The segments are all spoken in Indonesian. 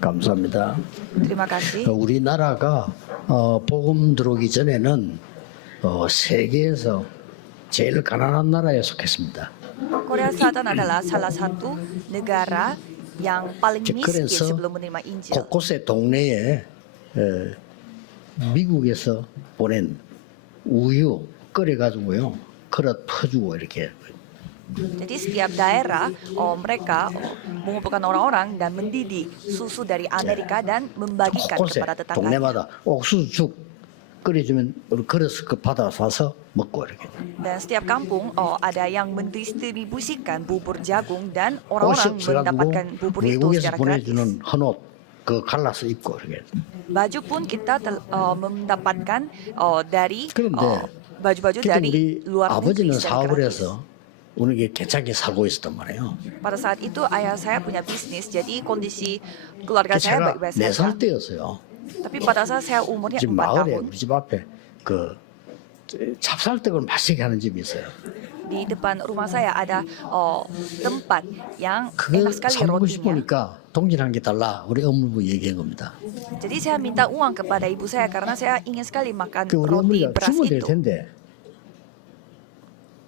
감사합니다. Terima kasih. 우리나라가 복음 들어오기 전에는 세계에서 제일 가난한 나라에 속했습니다. Korea Selatan adalah salah satu negara yang paling miskin 그래서 sebelum menerima Injil. 곳곳에 동네에 미국에서 보낸 우유 끓여가지고요, 그릇 퍼주고 이렇게. Jadi setiap daerah mereka mengumpulkan orang-orang dan mendidik susu dari Amerika dan membagikan 곳곳에 kepada tetangganya. 동네마다 옥수수죽 끓여주면 우리 그릇 그 받아서 와서 먹고 이렇게. Dan setiap kampung ada yang mendistribusikan bubur jagung dan orang-orang mendapatkan bubur itu 외국에서 secara gratis. 보내주는 헌옷 그 갈라서 입고 이렇게. Baju pun kita mendapatkan dari 그런데 baju-baju 그때 dari 우리 luar negeri 아버지는 secara 사업을 gratis. 해서 우리에게 개차게 살고 있었단 말이에요. Pada saat itu ayah saya punya bisnis, jadi kondisi keluarga saya 제가 baik-baik 4살 saja. 때였어요. Tapi pada saat saya umurnya 지금 4 마을에 tahun, 우리 집 앞에 그 찹쌀떡을 맛있게 하는 집이 있어요. di depan rumah saya ada tempat yang 그거 enak sekali 사 먹고 rotinya. 싶으니까 동전 한 개 달라 우리 어머니가 얘기한 겁니다. Jadi saya minta uang kepada ibu saya karena saya ingin sekali makan 그 우리 roti 어머니가 beras 주면 될 itu. 텐데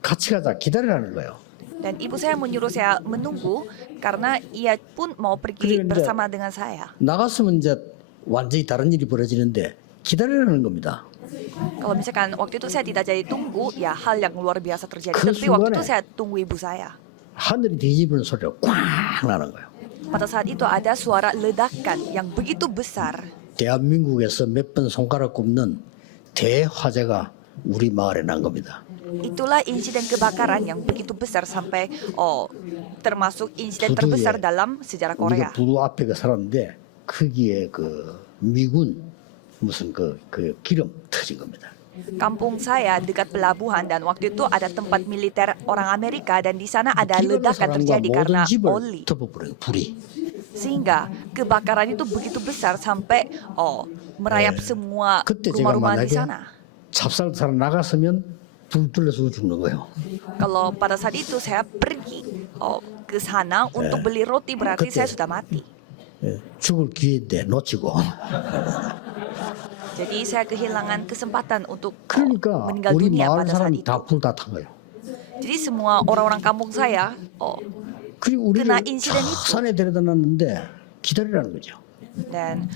같이 가자 기다리라는 거예요. Dan ibu saya menyuruh saya menunggu karena ia pun mau pergi 그런데 bersama dengan saya. 나갔으면 이제 완전히 다른 일이 벌어지는데 기다리라는 겁니다. Kalau misalkan waktu itu saya tidak jadi tunggu, ya hal yang luar biasa terjadi. 그 Tapi waktu itu 순간에 saya tunggu ibu saya. 하늘이 뒤집는 소리가 꽝 나는 거예요. Pada saat itu ada suara ledakan yang begitu besar. 대한민국에서 몇 번 손가락 굽는 대화재가 우리 마을에 난 겁니다. Itulah insiden kebakaran yang begitu besar sampai termasuk insiden terbesar dalam sejarah Korea. 우리가 부두 앞에 살았는데 거기에 그 미군 무슨 그 기름 터진 겁니다. Kampung saya dekat pelabuhan dan waktu itu ada tempat militer orang Amerika dan di sana ada ledakan terjadi karena oli. 덮어버려요 불이. Sehingga kebakaran itu begitu besar sampai merayap semua 그때 제가 rumah-rumah di 만약에 sana. 찹쌀 사러 나갔으면 불 들려서 죽는 거예요. Kalau pada saat itu saya pergi ke sana untuk beli roti berarti 그때- saya sudah mati. 죽을 기회인데 놓치고. Jadi saya kehilangan kesempatan untuk 그러니까 meninggal 우리 dunia 마을 pada saat 사람이 itu. 다 불 다 탄 거예요. Jadi semua orang-orang kampung saya 그리고 그나 우리를 인시덴 itu. 산에 데려다 놨는데 기다리라는 거죠. dan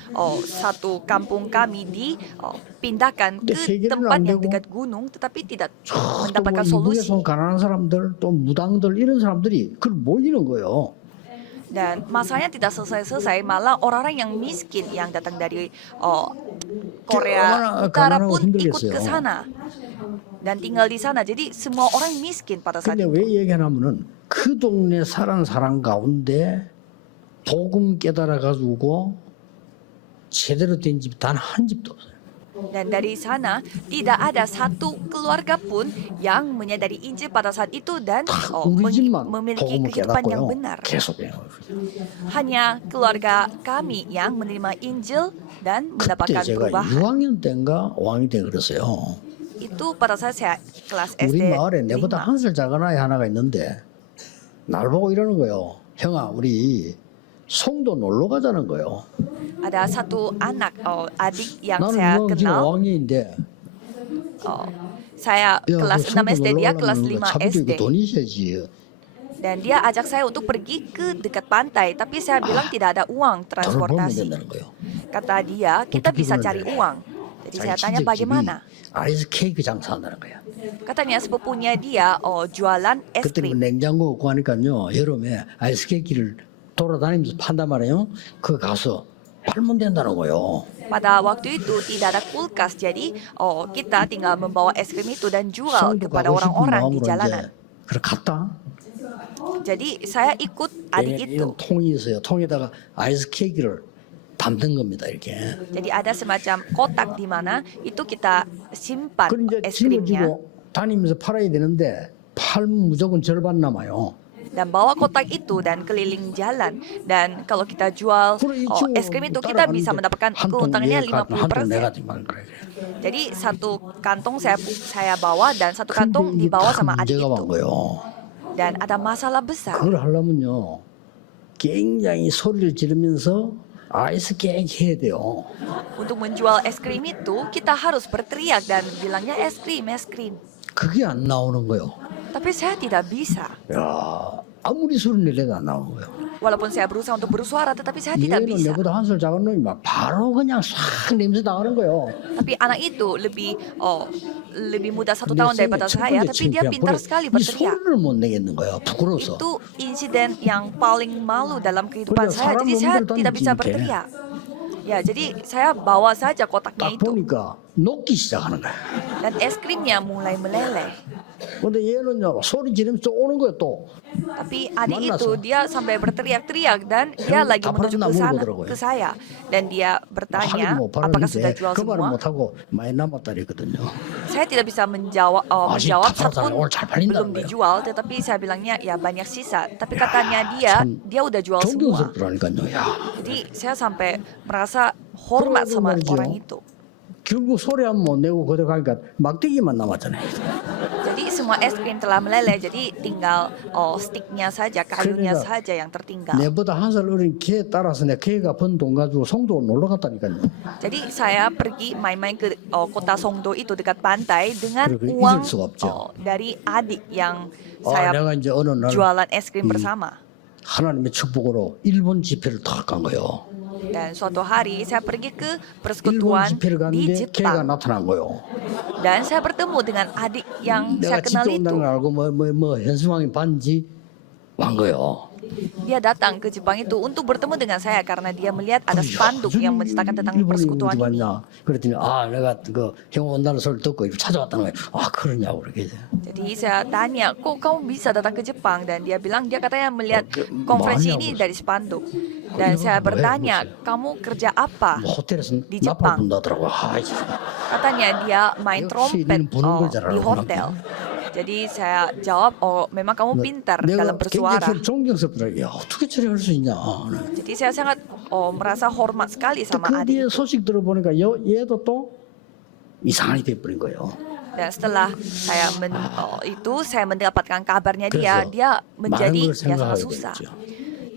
satu kampung kami dipindahkan 근데 ke 해결은 tempat 안 yang 되고 dekat gunung tetapi tidak 또뭐 mendapatkan 미국에서 solusi. 온 가난한 사람들 또 무당들 이런 사람들이 그걸 모이는 거예요. Dan masalahnya tidak selesai-selesai, malah orang-orang yang miskin yang datang dari Korea 얼마나 Utara 가난하고 pun ikut 힘들겠어요. ke sana dan tinggal di sana. Jadi semua orang miskin pada saat 근데 itu. 왜 얘기하냐면은 그 동네 사는 사람 가운데 복음 깨달아 가지고 제대로 된 집 단 한 집도 없어요. Dan dari sana tidak ada satu keluarga pun yang menyadari Injil pada saat itu dan 우리 집만 memiliki 복음을 kehidupan yang 깨닫고요. benar. 계속 해요. Hanya keluarga kami yang menerima Injil dan 그때 mendapatkan 제가 perubahan. 6학년 때인가 5학년 때 그랬어요. Itu pada saat saya kelas 우리 SD 마을에 내보다 5. 한 살 작은 아이 하나가 있는데 날 보고 이러는 거예요. 형아 우리 송도 놀러 가자는 거예요. Ada satu anak adik yang 나는 saya 지금 kenal. 5학년인데 Saya kelas 6 SD, dia kelas 5 차비도 SD. 이거 돈 있어야지. Dan dia ajak saya untuk pergi ke dekat pantai, tapi saya bilang tidak ada uang 돈을 벌면 transportasi. 된다는 거예요. Kata dia, kita 어떻게 bisa 보면 cari 돼? uang. Jadi saya 자기 tanya 친척집이 bagaimana. 아이스 케이크 장사한다는 거야. Katanya sepupunya dia jualan es 그때 뭐 krim. 냉장고 없고 하니까요. 여름에 아이스 케이크를 돌아다니면서 판단 말이에요. 그 가서 팔면 된다는 거예요. Pada waktu itu tidak ada kulkas, jadi kita tinggal membawa es krim itu dan jual 송도 kepada 가고 싶은 orang-orang di 마음으로 jalanan. 이제 그래 갔다. Jadi saya ikut adik itu. 이런 통이 있어요. 통에다가 아이스 케이크를 담는 겁니다. 이렇게. Jadi ada semacam kotak di mana itu kita simpan 그걸 이제 es krimnya 짊어지고 다니면서 팔아야 되는데 팔면 무조건 절반 남아요. dan bawa kotak itu dan keliling jalan. Dan kalau kita jual 그래 이 es krim itu kita bisa mendapatkan keuntungannya 50%. Jadi satu kantong saya bawa dan satu kantong dibawa sama adik 문제가 itu. 온 거예요. Dan ada masalah besar. 그걸 하려면요. 굉장히 소리를 지르면서 아이스케이크 해야 돼요. Untuk menjual es krim itu, kita harus berteriak dan bilangnya es krim, es krim. 그게 안 나오는 거예요. Tapi saya tidak bisa. 야, 아무리 소리 내려도 안 나오는 거예요. Walaupun saya berusaha untuk bersuara, tetapi saya tidak 얘는 bisa. 내보다 한 살 작은 놈이 막 바로 그냥 싹 냄새 나가는 거예요. Tapi anak itu lebih muda 1 근데 tahun daripada 첫 saya, 번째 tapi dia 창피한 pintar 거는 sekali 이 berteriak. 소리를 못 내겠는 거예요. 부끄러워서. Itu insiden yang paling malu dalam kehidupan 그냥 saya. 사람 Jadi saya 놈들도 tidak bisa 이렇게. berteriak. Ya, jadi saya bawa saja kotaknya 딱 itu 보니까 녹기 시작하는 거야. dan es krimnya mulai meleleh. 근데 얘는요 소리 지르면서 오는 거예요 또. Tapi adik Mana itu so? dia sampai berteriak-teriak dan dia Emang lagi tak menuju pernah ke sana mulai ke saya dan dia bertanya 하기도 못 apakah sudah 바랐는데 jual 그 말은 semua. 못하고 많이 남았다 그랬거든요. Saya tidak bisa menjawab 아직 menjawab 다 팔았잖아요. satupun 오늘 잘 팔린다는 belum 거예요. dijual, tetapi saya bilangnya ya banyak sisa. Tapi katanya dia udah jual semua. 존경스럽더라니까요. 야, Jadi saya sampai merasa hormat sama 말이죠. orang itu. 결국 소리 한 못 내고 그대 가니까 막대기만 남았잖아요. Jadi semua es krim telah meleleh, jadi tinggal sticknya saja, kayunya 그러니까 saja yang tertinggal. 내보다 한 살 어린 걔 따라서 내 걔가 번 돈 가지고 송도 놀러 갔다니까요. Jadi saya pergi main-main ke kota Songdo itu dekat pantai dengan 그리고 uang 잊을 수가 없죠. dari adik yang 아, saya 내가 이제 어느 날 jualan es krim bersama. 하나님의 축복으로 일본 집회를 딱 간 거예요. Dan suatu hari saya pergi ke 일본 persekutuan 집회를 di 갔는데 걔가 Jepang 나타난 거예요. dan saya bertemu dengan adik yang 내가 saya kenal 집회 itu. 온다는 걸 알고 뭐 현수왕이 반지 완 거예요. Dia datang ke Jepang itu untuk bertemu dengan saya karena dia melihat ada 그래서 spanduk yang menceritakan tentang 일본이 persekutuan 어디 ini. 왔냐? 그랬더니 아 내가 그 형 온다는 소리를 듣고 찾아왔다는 거예요. 아 그러냐고 그렇게. Jadi saya tanya, kok kamu bisa datang ke Jepang? Dan dia bilang dia katanya melihat Oh, konferensi banyak, ini Bos. dari spanduk. Dan saya bertanya, kamu kerja apa? 뭐 호텔에서 di 나팔 Jepang. 분다더라고. 아, Katanya dia main 역시 trompet 니는 부는 걸 잘 di 알구나. hotel. Jadi saya jawab, oh memang kamu pintar 내가 dalam 굉장히 bersuara. 존경스럽더라고요. 야, 어떻게 저래 할 수 있냐. Jadi saya sangat merasa hormat sekali sama 그 adik. 뒤에 소식 들어보니까 얘도 또 이상하게 돼버린 거예요. Dan setelah saya mendapatkan kabarnya dia 그래서 menjadi 많은 걸 ya sangat 생각하게 susah. 됐죠.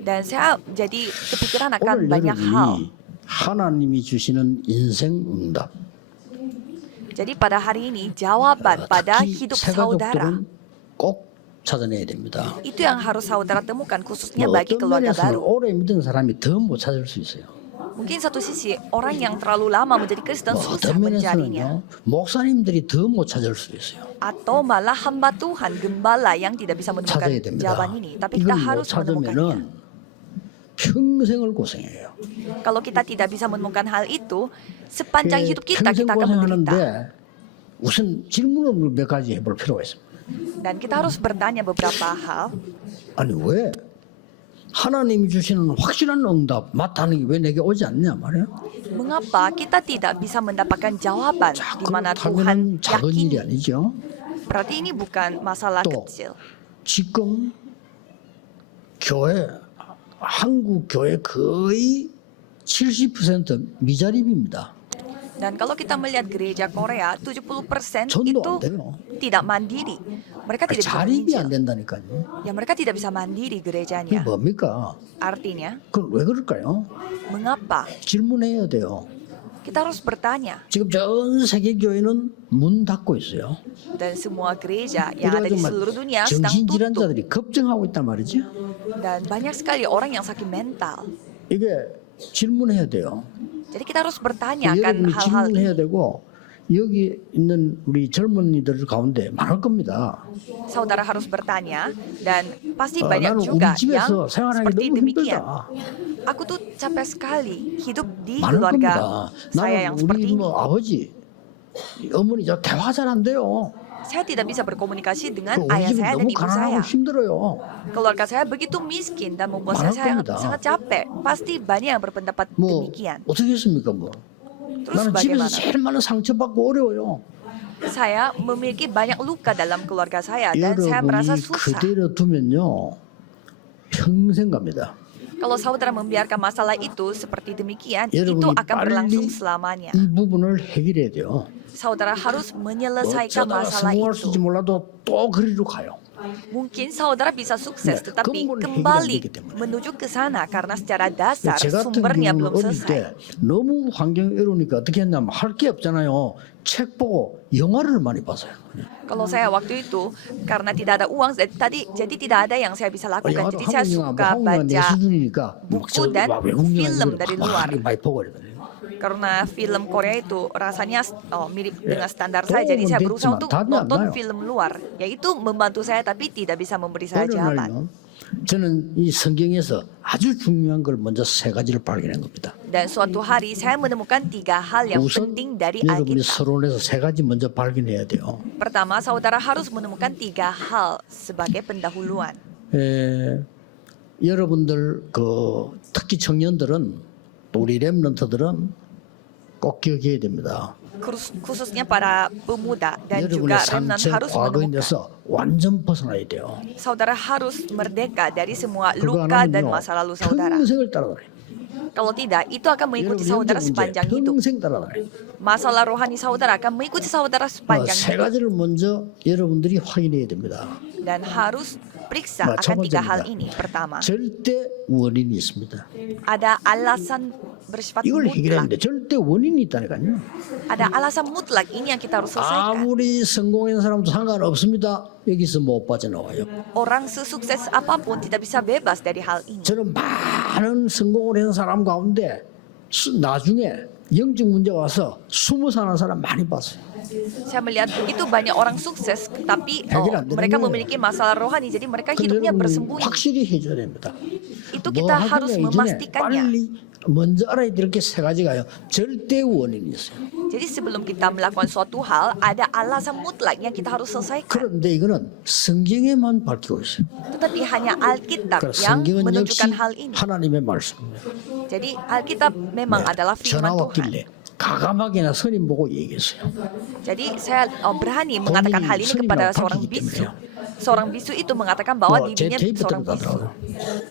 Dan saya jadi kepikiran akan 오늘 banyak hal. 여러분이 하나님이 주시는 인생 응답. Jadi pada hari ini jawaban pada 특히 hidup saudara 새가족들은 꼭 찾아내야 됩니다. itu yang harus saudara temukan khususnya 뭐 bagi 어떤 keluarga 면에서는 baru. 오래 믿은 사람이 더 못 찾을 수 있어요. Mungkin satu sisi orang yang terlalu lama menjadi Kristen 뭐 susah 어떤 mencarinya. 면에서는요 목사님들이 더 못 찾을 수 있어요. Atau malah hamba Tuhan, gembala yang tidak bisa menemukan 찾아야 됩니다. jawaban ini. Tapi kita 이걸 못 harus menemukannya. 찾으면은 평생을 고생해요. Kalau kita tidak bisa menemukan hal itu, sepanjang hidup kita 평생 akan menderita. 고생하는데 우선 질문을 몇 가지 해볼 필요가 있습니다. Dan kita harus bertanya beberapa hal. 아니 왜 하나님이 주시는 확실한 응답 마땅한 게 왜 내게 오지 않냐 말이야. Mengapa kita tidak bisa mendapatkan jawaban di 그건 mana Tuhan 당연한 작은 일이 yakini? 아니죠. Berarti ini bukan masalah 또 kecil. 지금 교회 한국 교회 거의 70% 미자립입니다. Dan kalau kita melihat gereja Korea, 70% 전도 itu 안 돼요. tidak mandiri. Mereka tidak bisa 자립이 안 menginjil. 된다니까요. Ya mereka tidak bisa mandiri 이게 gerejanya. 뭡니까? Artinya, 그건 왜 그럴까요? mengapa? 질문해야 돼요. Kita harus bertanya. 지금 전 세계 교회는 문 닫고 있어요. Dan semua gereja yang ada di 이래가지고 seluruh dunia sedang tutup. 정신질환자들이 걱정하고 있단 말이죠. Dan banyak sekali orang yang sakit mental. 이게 질문해야 돼요. Jadi kita harus bertanya akan 여러분이 hal-hal 질문해야 ini. 되고 여기 있는 우리 젊은이들 가운데 많을 겁니다. Saudara harus bertanya dan pasti 나는 banyak 우리 juga yang 집에서 생활하기 seperti 너무 demikian. 힘들다. Aku tuh capek sekali hidup di 많을 keluarga 겁니다. saya yang 나는 seperti 우리 ini. 뭐 아버지, 어머니 저 대화 잘 안 돼요. Saya tidak bisa berkomunikasi dengan 우리 ayah 집은 saya dan 너무 ibu saya. 가난하고 힘들어요. Keluarga saya begitu miskin dan membuat Mahal saya 겁니다. sangat capek. Pasti banyak yang berpendapat 뭐 demikian. 어떻게 했습니까 뭐? Terus 나는 집에서 bagaimana? 제일 많은 상처받고 어려워요. Saya memiliki banyak luka dalam keluarga saya dan saya merasa 여러분이 susah. 그대로 두면요 평생 갑니다. Kalau saudara membiarkan masalah itu seperti demikian, itu 여러분이 akan berlangsung 빨리 selamanya. 이 부분을 해결해야 돼요. Saudara harus menyelesaikan 어쩌다가 masalah 성공할 수 itu. 있을지 몰라도 또 그리로 가요. Mungkin saudara bisa sukses, 네, tetapi 근본을 해결이 안 kembali 되기 때문에. menuju ke sana karena secara dasar 제 같은 sumbernya 경우는 belum 어릴 selesai. 때 너무 환경이 어려우니까 어떻게 했냐면 할 게 없잖아요. 책 보고 영화를 많이 봤어요. Kalau saya waktu itu karena tidak ada uang, jadi tidak ada yang saya bisa lakukan. 영화도 Jadi saya 한국 영화, suka 한국 영화 내 baca 수준이니까 buku dan 외국 film 영화 dari luar. 많이 보고 그러거든요. Karena film Korea itu rasanya mirip dengan standar saya, 도움은 jadi saya berusaha 됐지만 untuk 답이 안 nonton 나요. film luar, yaitu membantu saya tapi tidak bisa memberi saya 어느 jawaban. 날요. 저는 이 성경에서 아주 중요한 걸 먼저 세 가지를 발견한 겁니다. Dan suatu hari saya menemukan 3 hal yang 우선 penting dari 여러분이 Alkitab. 서론에서 세 가지 먼저 발견해야 돼요. Pertama, saudara harus menemukan 3 hal sebagai pendahuluan. 여러분들 특히 청년들은 또 우리 렘넌트들은 꼭 기억해야 됩니다. Khususnya para pemuda dan 여러분의 juga remnant 상처 harus 과거에 menemukan. 대해서 완전 벗어나야 돼요. Saudara harus merdeka dari semua 그거 luka 안 dan 하면요 masa lalu saudara. 평생을 따라다녀요. Kalau tidak, itu akan mengikuti 여러분 saudara 영적 문제 sepanjang hidup. 평생 따라다녀요. Masalah rohani saudara akan mengikuti saudara sepanjang 세 hidup. 가지를 먼저 여러분들이 확인해야 됩니다. Dan harus periksa 첫 akan 3 hal 번째입니다. ini. Pertama, 절대 원인이 있습니다. ada alasan bersifat 이걸 mutlak. 해결하는데 절대 원인이 있다니까요. Ada alasan mutlak ini yang kita harus selesaikan. 아무리 성공한 사람도 상관없습니다. 여기서 못 빠져나와요. Orang sesukses apapun tidak bisa bebas dari hal ini. 저는 많은 성공을 한 사람 가운데 나중에 영적 문제 와서 숨어 사는 사람 많이 봤어요. Saya melihat begitu banyak orang sukses, tapi 해결 안 되는 mereka 거예요. memiliki masalah rohani, jadi mereka 근데 hidupnya 여러분 bersembunyi. 확실히 해줘야 됩니다. Itu 뭐 kita harus 하기 전에 memastikannya. 빨리 먼저 알아야 될 게 세 가지가요. 절대 원인이 있어요. Jadi sebelum kita melakukan suatu hal, ada alasan mutlak yang kita harus selesaikan. 그런데 이거는 성경에만 밝히고 있어요. Tetapi hanya Alkitab 그러니까 yang 성경은 역시 menunjukkan hal ini. 하나님의 말씀입니다. Jadi Alkitab memang adalah firman 전화 Tuhan. 왔길래 가감하게나 선임 보고 얘기했어요. Jadi saya berani mengatakan hal ini kepada seorang bisu. Seorang bisu itu mengatakan bahwa dirinya seorang bisu.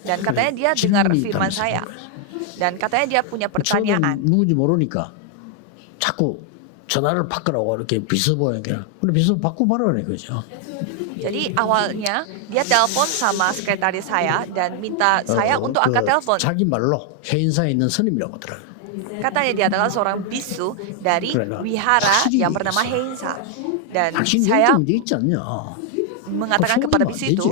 Dan katanya dia dengar firman saya. Dan katanya dia punya pertanyaan. 저는 누군지 모르니까 자꾸 전화를 바꾸라고 이렇게 비서 보니까 근데 비서 바꿔봐라 그죠. Jadi awalnya dia telepon sama sekretaris saya dan minta saya untuk angkat telepon. 자기 말로 해인사에 있는 스님이라고 하더라고요. Katanya dia adalah seorang bisu dari 그러나 wihara 확실히 yang bernama 얘기했어. Heinsa. Dan 당신 saya 영적 문제 있지 않냐? mengatakan kepada bisu itu,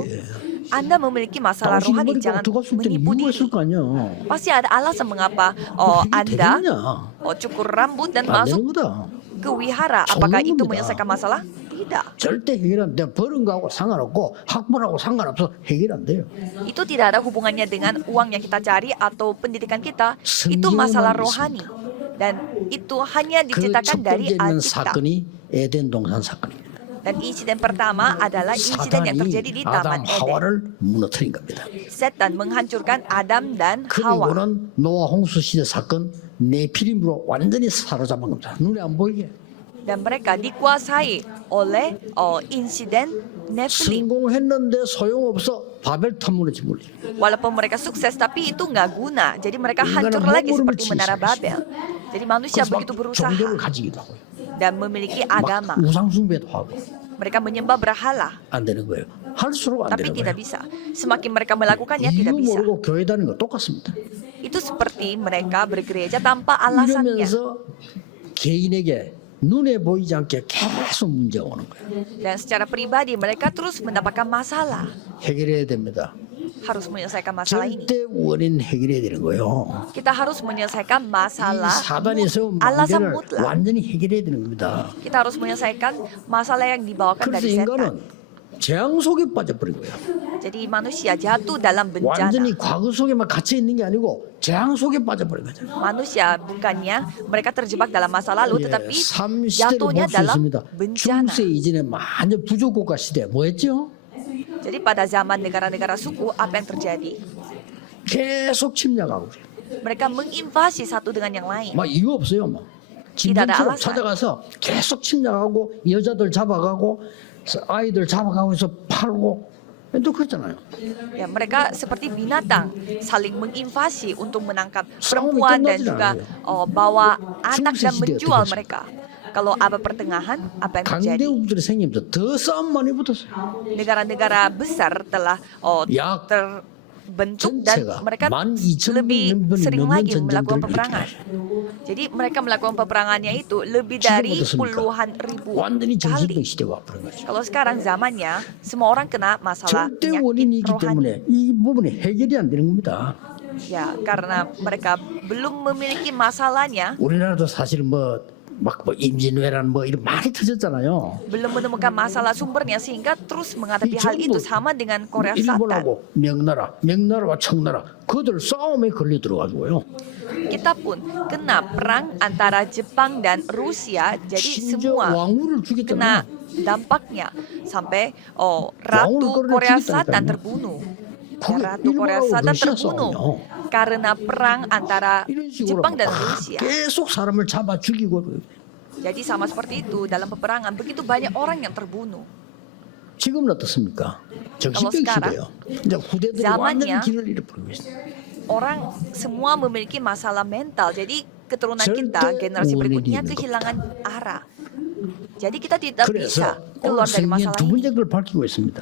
Anda memiliki masalah 당신 rohani, 머리가 jangan 들어갔을 때는 menipu 이유가 diri. 있을 거 아니야. Pasti ada alasan mengapa 이게 Anda 되겠냐? cukur rambut dan 안 masuk 되는 거다. ke wihara. Apakah itu 겁니다. menyelesaikan masalah? Tidak. 절대 해결 안 돼. 버는 거하고 상관없고 학벌하고 상관없어. 해결 안 돼요. Itu tidak ada hubungannya dengan uang yang kita cari atau pendidikan kita. Itu 성경에만 masalah rohani. Dan itu hanya 그 diciptakan 첫 dari 번째 있는 Alkitab. 사건이 에덴 동산 사건입니다. Dan insiden pertama adalah insiden yang terjadi di 사단이 Taman 아담 Eden. 하와를 무너뜨린 겁니다. Setan menghancurkan Adam dan Hawa. 그리고는 노아 홍수 시대 사건 네피림으로 완전히 사로잡은 겁니다. 눈에 안 보이게. Dan mereka dikuasai oleh insiden Nephilim. 성공했는데 소용없어. 바벨탑 무너지 물리. Walaupun mereka sukses, tapi itu nggak guna. Jadi mereka hancur 인간은 lagi 몸으로 seperti 미치기 menara 시작했어요. Babel. Jadi manusia 그래서 막 begitu berusaha 종교를 가지기도 하고요. dan memiliki 막 agama. 우상 숭배도 하고 Mereka menyembah berhala, 안 되는 거예요. 할수록 안 tapi 되는 tidak 거예요. bisa. Semakin mereka melakukannya, 이유 tidak bisa. 모르고 교회 다니는 거 똑같습니다. Itu seperti mereka bergereja tanpa alasannya. 이러면서 개인에게 눈에 보이지 않게 계속 문제가 오는 거예요. Dan secara pribadi mereka terus mendapatkan masalah. 해결해야 됩니다. Harus menyelesaikan masalah ini. 절대 원인 해결해야 되는 거예요. Kita harus menyelesaikan 이 masalah 사단이 세운 alasan 문제를 mutlak. 완전히 해결해야 되는 겁니다. Kita harus menyelesaikan masalah yang dibawakan 그래서 dari setan. 인간은 재앙 속에 빠져버린 거예요. Jadi manusia jatuh dalam bencana. 완전히 과거 속에만 갇혀 있는 게 아니고 재앙 속에 빠져버린 거죠. Manusia bukannya mereka terjebak dalam masa lalu, tetapi 삼 시대를 jatuhnya 볼 수 dalam 있습니다. bencana. 중세 이전에 완전 부족국가 시대 뭐였죠? Jadi pada zaman negara-negara suku, apa yang terjadi? 계속 침략하고 그래요. Mereka menginvasi satu dengan yang lain. 막 이유 없어요. 막 Tidak ada 진동처럼 alasan. 찾아가서 계속 침략하고 여자들 잡아가고 아이들 잡아가고 해서 팔고 또 그랬잖아요. Ya, mereka seperti binatang saling menginvasi untuk menangkap 싸움이 perempuan dan 끝나질 juga 않아요. bawa anak dan 중세 시대에 menjual 어떻게 mereka. Kalau abad pertengahan, apa yang terjadi? 강대국들이 생기면서 더 싸움 많이 붙었어요. Negara-negara besar telah 약 terbentuk dan 전체가 mereka 12,000 lebih 명이 sering 넘는 lagi melakukan 전쟁들을 peperangan. 일으켰어요. Jadi mereka melakukan peperangannya itu lebih 지금 dari 어떻습니까? puluhan ribu 완전히 정신병 kali. 시대가 와버린 거죠. Kalau sekarang zamannya, semua orang kena masalah 절대 penyakit 원인이 있기 rohani. 때문에 이 부분이 해결이 안 되는 겁니다. Ya, karena mereka belum memiliki masalahnya, 우리나라도 사실 뭐 임진왜란 뭐 이런 많이 터졌잖아요. belum menemukan masalah sumbernya sehingga terus menghadapi 이 hal itu 전부 sama dengan Korea Selatan. 일본하고 명나라와 청나라 그들 싸움에 걸려 들어가지고요. Kita pun kena perang antara Jepang dan Rusia, jadi 심지어 semua 왕후를 kena 죽였잖아요. dampaknya sampai Ratu 왕후를 Korea 끌어내리겠다니까요. Selatan terbunuh. 그게 Ratu Korea 일본하고 Selatan 러시아 terbunuh 싸움이요. karena perang antara 이런 식으로 Jepang dan Rusia. 계속 사람을 잡아 죽이고 Jadi sama seperti itu dalam peperangan begitu banyak orang yang terbunuh. 지금은 어떻습니까? 정신병 sekarang, 시대예요. 이제 후대들이 완전히 zamannya 길을 잃어버리고 있어요. Orang semua memiliki masalah mental. Jadi keturunan 절대 kita, generasi 원인이 berikutnya 있는 kehilangan arah. Jadi kita tidak bisa 그래서 keluar 오늘 dari 성경에 masalah 두 ini. 번째 걸 밝히고 있습니다.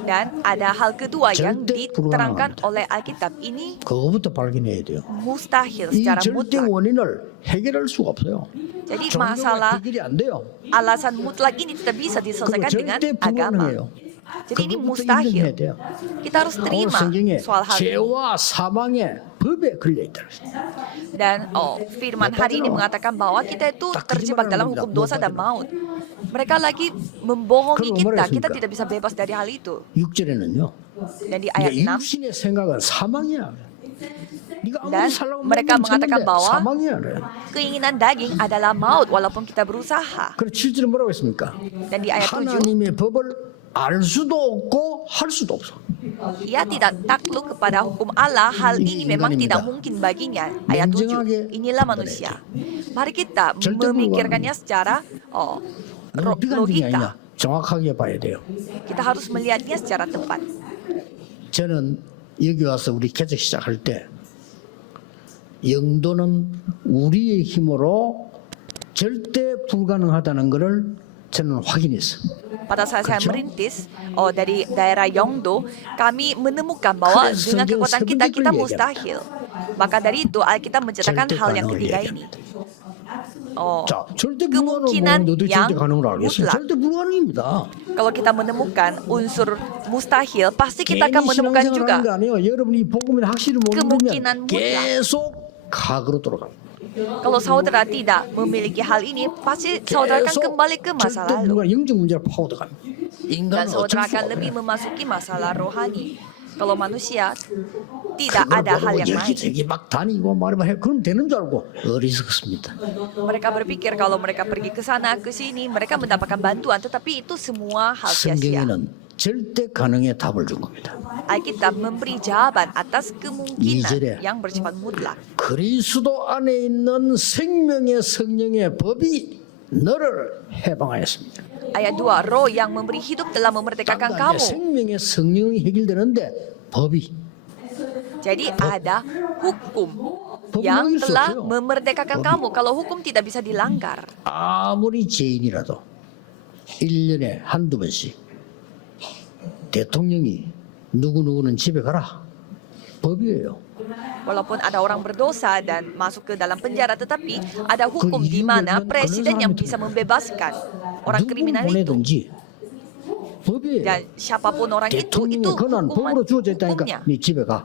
Dan ada hal kedua yang 절대 diterangkan 불가능합니다. oleh Alkitab. Ini 그거부터 발견해야 돼요. mustahil 이 secara 절대 mutlak. 원인을 해결할 수가 없어요. Jadi 종교가 masalah 해결이 안 돼요. alasan mutlak ini tidak bisa 그거 diselesaikan dengan 절대 agama. 불가능해요. Jadi ini 그것부터 인정해야 mustahil. 돼요. Kita harus 오늘 terima 성경에 soal hal ini. 죄와 사망의 법에 걸려 있다. Dan firman hari ini mengatakan bahwa kita itu terjebak dalam hukum dosa dan maut. Mereka lagi membohongi kita tidak bisa bebas dari hal itu. 6절에는요. Dan di ayat 6, 육신의 생각은 사망이야. 네가 Dan 아무리 살라고 mereka mengatakan bahwa 사망이야. 그래. keinginan daging adalah maut walaupun kita berusaha. 그래 7절에 뭐라고 했습니까? Dan di ayat 7, 하나님의 법을 알 수도 없고 할 수도 없어. ia tidak takluk kepada hukum Allah. Hal ini memang tidak mungkin baginya. Ayat 7, inilah manusia. Mari kita memikirkannya secara 비관적이 logika. 아니라 정확하게 봐야 돼요. Kita harus melihatnya secara tepat. 저는 여기 와서 우리 개척 시작할 때 영도는 우리의 힘으로 절대 불가능하다는 것을 저는 확인했어. Pada saat saya 그렇죠? merintis dari daerah Yongdo, kami menemukan bahwa 그래서 dengan 성경 kekuatan 세 kita 번째 kita 걸 mustahil. Maka dari itu Alkitab menceritakan 절대 hal yang 가능을 ketiga 얘기합니다. ini. Oh, 자, 절대 kemungkinan 불가능은 너도 yang 절대 가능을 알겠어요. mutlak. 절대 불가능입니다. Kalau kita menemukan unsur mustahil, pasti kita akan 괜히 menemukan 신앙생활 juga 하는 거 아니에요. 여러분이 복음의 확실히 kemungkinan 모르면 mutlak. 계속 과거로 돌아갑니다. Kalau saudara tidak memiliki hal ini, pasti saudara akan kembali ke masa 절대 lalu. 불가능 영적 문제로 파고들어갑니다. Dan 인간은 saudara 어쩔 수가 akan lebih 없어요. memasuki masalah rohani. Kalau manusia tidak 그걸 ada hal 모르고 yang lain. 여기저기 막 다니고 말만 해 그럼 되는 줄 알고 어리석습니다. Mereka berpikir kalau mereka pergi ke sana, ke sini, mereka mendapatkan bantuan, tetapi itu semua hal sia-sia. 성경에는 절대 가능의 답을 준 겁니다. Alkitab memberi jawaban atas kemungkinan 이절에 yang bersifat mutlak. 그리스도 안에 있는 생명의 성령의 법이 너를 해방하였습니다. Ayat 2, roh yang memberi hidup telah memerdekakan 그러니까 kamu. 생명의 성령이 해결되는데 법이 Jadi ada hukum yang telah memerdekakan kamu. Kalau hukum tidak bisa dilanggar. 아무리 죄인이라도 1년에 한두 번씩 대통령이 누구누구는 집에 가라. 법이에요. Walaupun ada orang berdosa dan masuk ke dalam penjara, tetapi ada hukum di mana presiden yang bisa membebaskan orang 누구 kriminal itu. 보내든지 법이에요. Dan siapapun orang itu 대통령의 권한 hukuman 법으로 주어져 있다니까 hukumnya. 네 집에 가.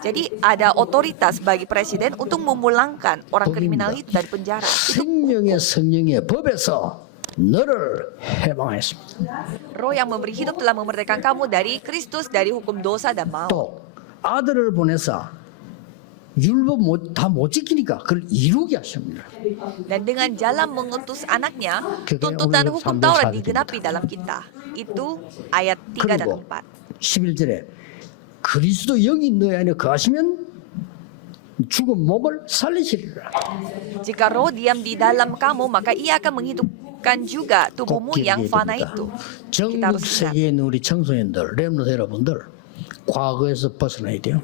Jadi ada otoritas bagi presiden untuk memulangkan orang kriminal itu dari penjara. 생명의 성령의 법에서 너를 해방하였습니다. Roh yang memberi hidup telah memerdekakan kamu dari Kristus, dari hukum dosa dan maut. 또 아들을 보내서 율법 다 못 지키니까 그걸 이루게 하십니다. Dan dengan jalan mengutus anaknya, 그게 tuntutan 오늘 hukum 3절 Taurat 4절입니다. digenapi dalam kita. Itu ayat 3 dan 그리고 4. 11절에 그리스도 영이 너희 안에 거하시면 죽은 몸을 살리시리라. Jika roh diam di dalam kamu, maka ia akan menghidupkan juga tubuhmu 꼭 yang 기억해야 fana 됩니다. itu. Kita 전국 harus ingat. 세계에 있는 우리 청소년들, 렘넌트 여러분들 과거에서 벗어나야 돼요.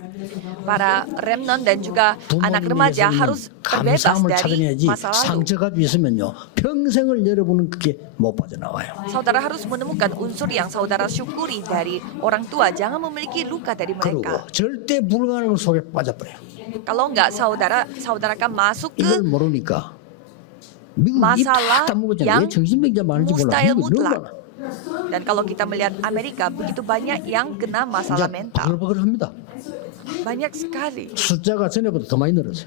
Para remnant dan juga anak 부모님이 remaja 있으면 harus terbebas 감사함을 dari 찾아내야지 masa lalu. 상처 가지고 있으면요 평생을 여러분은 그게 못 빠져나와요. Saudara harus menemukan unsur yang saudara syukuri dari orang tua. Jangan memiliki luka dari 그리고 mereka. 절대 불가능 속에 빠져버려요. Kalau enggak, saudara akan masuk ke 이걸 모르니까 미국 masalah 입다 먹었잖아요. yang 왜 정신병자 많은지 몰라. mustahil 미국 너무 mutlak. 많아. Dan kalau kita melihat Amerika, begitu banyak yang kena masalah 이제 mental. 버글버글합니다. Banyak sekali. 숫자가 전에보다 더 많이 늘었어요.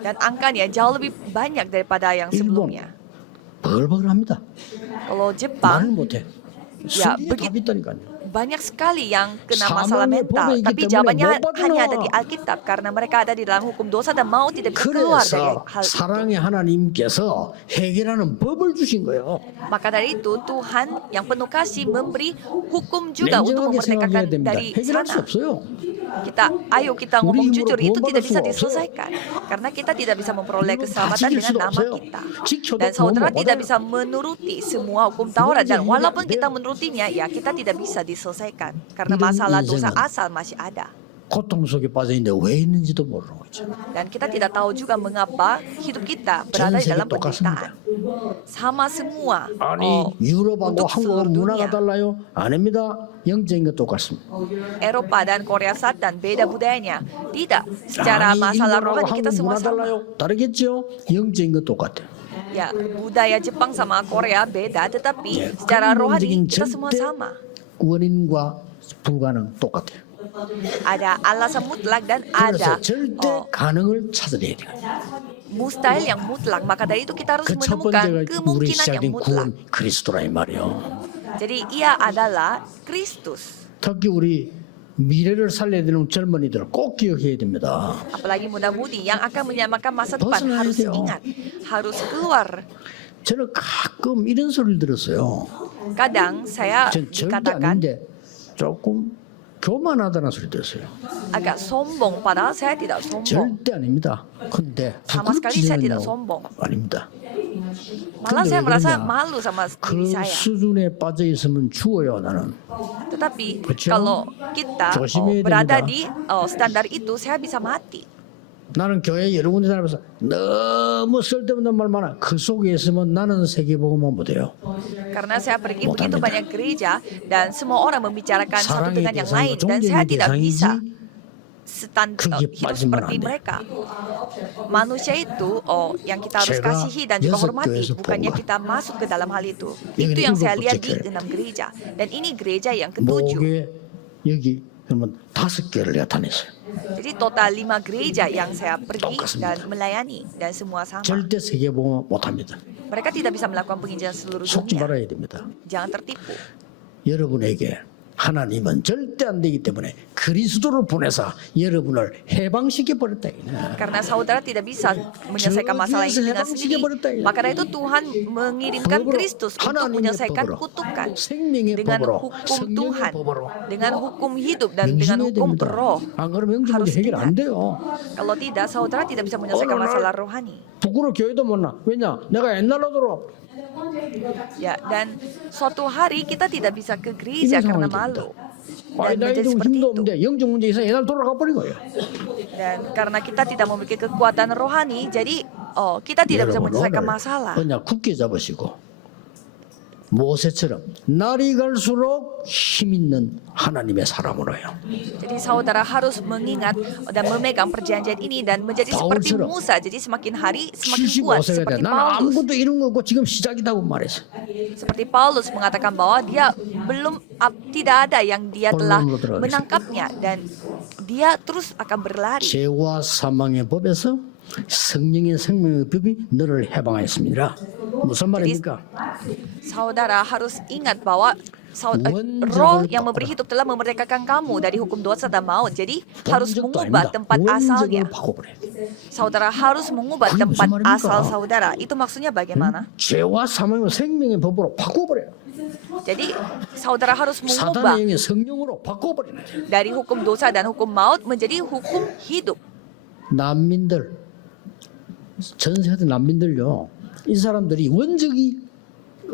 Dan angkanya jauh lebih banyak daripada yang 일본 sebelumnya. 버글버글합니다. Kalau 말을 Jepang, 못해. Ya, 순리에 답이 있다니까요. banyak sekali yang kena masalah 사망의 mental. 법에 있기 Tapi 때문에 jawabannya 못 빠져나와. hanya ada di Alkitab. Karena mereka ada di dalam hukum dosa dan mau tidak bisa keluar dari 그래서 hal itu. 사랑의 하나님께서 해결하는 법을 주신 거예요. Maka dari itu Tuhan yang penuh kasih memberi hukum juga untuk 냉정하게 생각해야 memerdekakan 됩니다. dari 해결할 수 sana. 없어요. Ayo kita 우리 ngomong 힘으로 jujur, itu 구원받을 tidak bisa 수가 없어요. diselesaikan. Karena kita tidak bisa memperoleh 물론 다 keselamatan 지킬 dengan 수도 nama 없어요. kita. 지켜도 Dan saudara 구원 못 tidak 받아요. bisa menuruti semua hukum Taurat. Dan 이제 walaupun 이해가 안 kita 돼요. menurutinya, ya kita tidak bisa diselesaikan. Karena 이런 masalah dosa 인생은 asal masih ada. 고통 속에 빠져 있는데 왜 있는지도 모르는 거죠. Dan kita tidak tahu juga mengapa hidup kita berada di 세계 dalam 똑같습니다. penderitaan. Sama semua. 아니 유럽하고 untuk 한국은 seluruh 문화가 dunia. 달라요? 아닙니다. 영적인 것 똑같습니다. Eropa dan Korea Selatan beda budayanya. Tidak. Secara 아니 masalah 일본하고 rohani kita 한국 semua 문화 sama. 달라요? 다르겠죠? 영적인 것 똑같아요. Ya, budaya Jepang sama Korea beda, tetapi 예, secara rohani 근본적인 kita semua 절대 sama. 원인과 불가능 똑같아요. Ada alasan mutlak dan 그래서 ada 절대 가능을 찾아내야 돼요. mustahil yang mutlak. Maka dari itu kita harus 그 첫 menemukan 번째가 우리 kemungkinan yang 시작된 mutlak. 구원 그리스도라 이 말이에요. Jadi ia adalah Kristus. 특히 우리 미래를 살려야 되는 젊은이들 꼭 기억해야 됩니다. Apalagi muda-mudi yang akan menyamakan masa depan 벗어나야 harus 돼요. ingat, harus keluar. 저는 가끔 이런 소리를 들었어요. Kadang saya 전 절대 dikatakan 아닌데 조금 교만하다는 소리 들었어요. agak sombong, padahal saya tidak sombong. 절대 아닙니다. 근데 Sama sekali saya tidak 부끄럽지는요. sombong. 아닙니다. Malah 근데 saya 왜 merasa 그러냐? malu sama diri 그 saya. 수준에 빠져 있으면 죽어요 나는. Tetapi 그렇죠? kalau kita 조심해야 berada 됩니다. di standar itu, saya bisa mati. 나는 교회 여러 군데 다니면서 너무 쓸데없는 말 많아. 그 속에 있으면 나는 세계복음만 못해요. Karena saya pergi 못합니다. begitu banyak gereja dan semua orang membicarakan satu 사랑의 dengan yang 대상이고 lain dan saya 존경의 tidak bisa 그게 hidup 빠지면 seperti 안 돼요. mereka. Manusia itu yang kita harus 제가 kasihi dan juga 여섯 hormati, 교회에서 bukannya 본 kita masuk ke dalam hal itu. 여기는 Itu yang saya 일곱 lihat di 번째 6 gereja. Dan ini gereja yang ketujuh. 목에 여기 그러면 5개를 내가 다녔어요. Jadi total 5 gereja yang saya pergi 똑같습니다. dan melayani dan semua sama. 절대 세계복음 못합니다. Mereka tidak bisa melakukan penginjilan seluruh 속지 dunia. 말아야 됩니다. Jangan tertipu. 여러분에게 하나님은 절대 안 되기 때문에 그리스도를 보내서 여러분을 해방시켜 버렸다. Karena saudara tidak bisa menyelesaikan masalah ini dengan sendiri. Maka dari itu Tuhan mengirimkan Kristus untuk menyelesaikan kutukan 생명의 dengan 법으로 hukum 성령의 Tuhan, 법으로 dengan hukum hidup dan dengan 명심해야 hukum 됩니다. roh. 안 그러면 영적 문제 Harus 해결 안 ingat. 돼요. Kalau tidak, saudara tidak bisa menyelesaikan 오늘 masalah rohani. 부끄러워 교회도 못 나. 왜냐? 내가 옛날로 돌아. Ya, dan suatu hari kita tidak bisa ke gereja Ini karena sama malu. 아니 Dan 나이도 menjadi seperti 힘도 itu. 없는데 영적 문제 있어 옛날 돌아가 버린 거예요. Dan karena kita tidak memiliki kekuatan rohani, jadi kita tidak bisa 여러분 menyelesaikan 오늘 masalah. 그냥 굳게 잡으시고 모세처럼 날이 갈수록 힘 있는 하나님의 사람으로요. Jadi saudara harus mengingat dan memegang perjanjian ini dan menjadi seperti 바울처럼 Musa. Jadi semakin hari semakin kuat 75세가 돼. seperti 나는 Paulus. 아무것도 이룬 거 없고 지금 시작이다고 말했어. Seperti Paulus mengatakan bahwa dia belum tidak ada yang dia telah 본론으로 들어가겠습니다. menangkapnya dan dia terus akan berlari. 죄와 사망의 법에서 성령의 생명의 법이 너를 해방하였습니다. 무슨 말입니까? Saudara harus ingat bahwa 원죄를 roh yang memberi 바꿔라. hidup telah memerdekakan kamu dari hukum dosa dan maut. Jadi harus 본적도 mengubah 아닙니다. tempat asalnya. 원적을 바꿔버려. Saudara harus mengubah 그게 tempat 무슨 말입니까? asal saudara. Itu maksudnya bagaimana? 죄와 사망의 생명의 법으로 바꿔버려. Jadi saudara harus mengubah 사단의 영의 성령으로 바꿔버리는 거죠. dari hukum dosa dan hukum maut menjadi hukum hidup. 난민들 전 세계 난민들요. 이 사람들이 원적이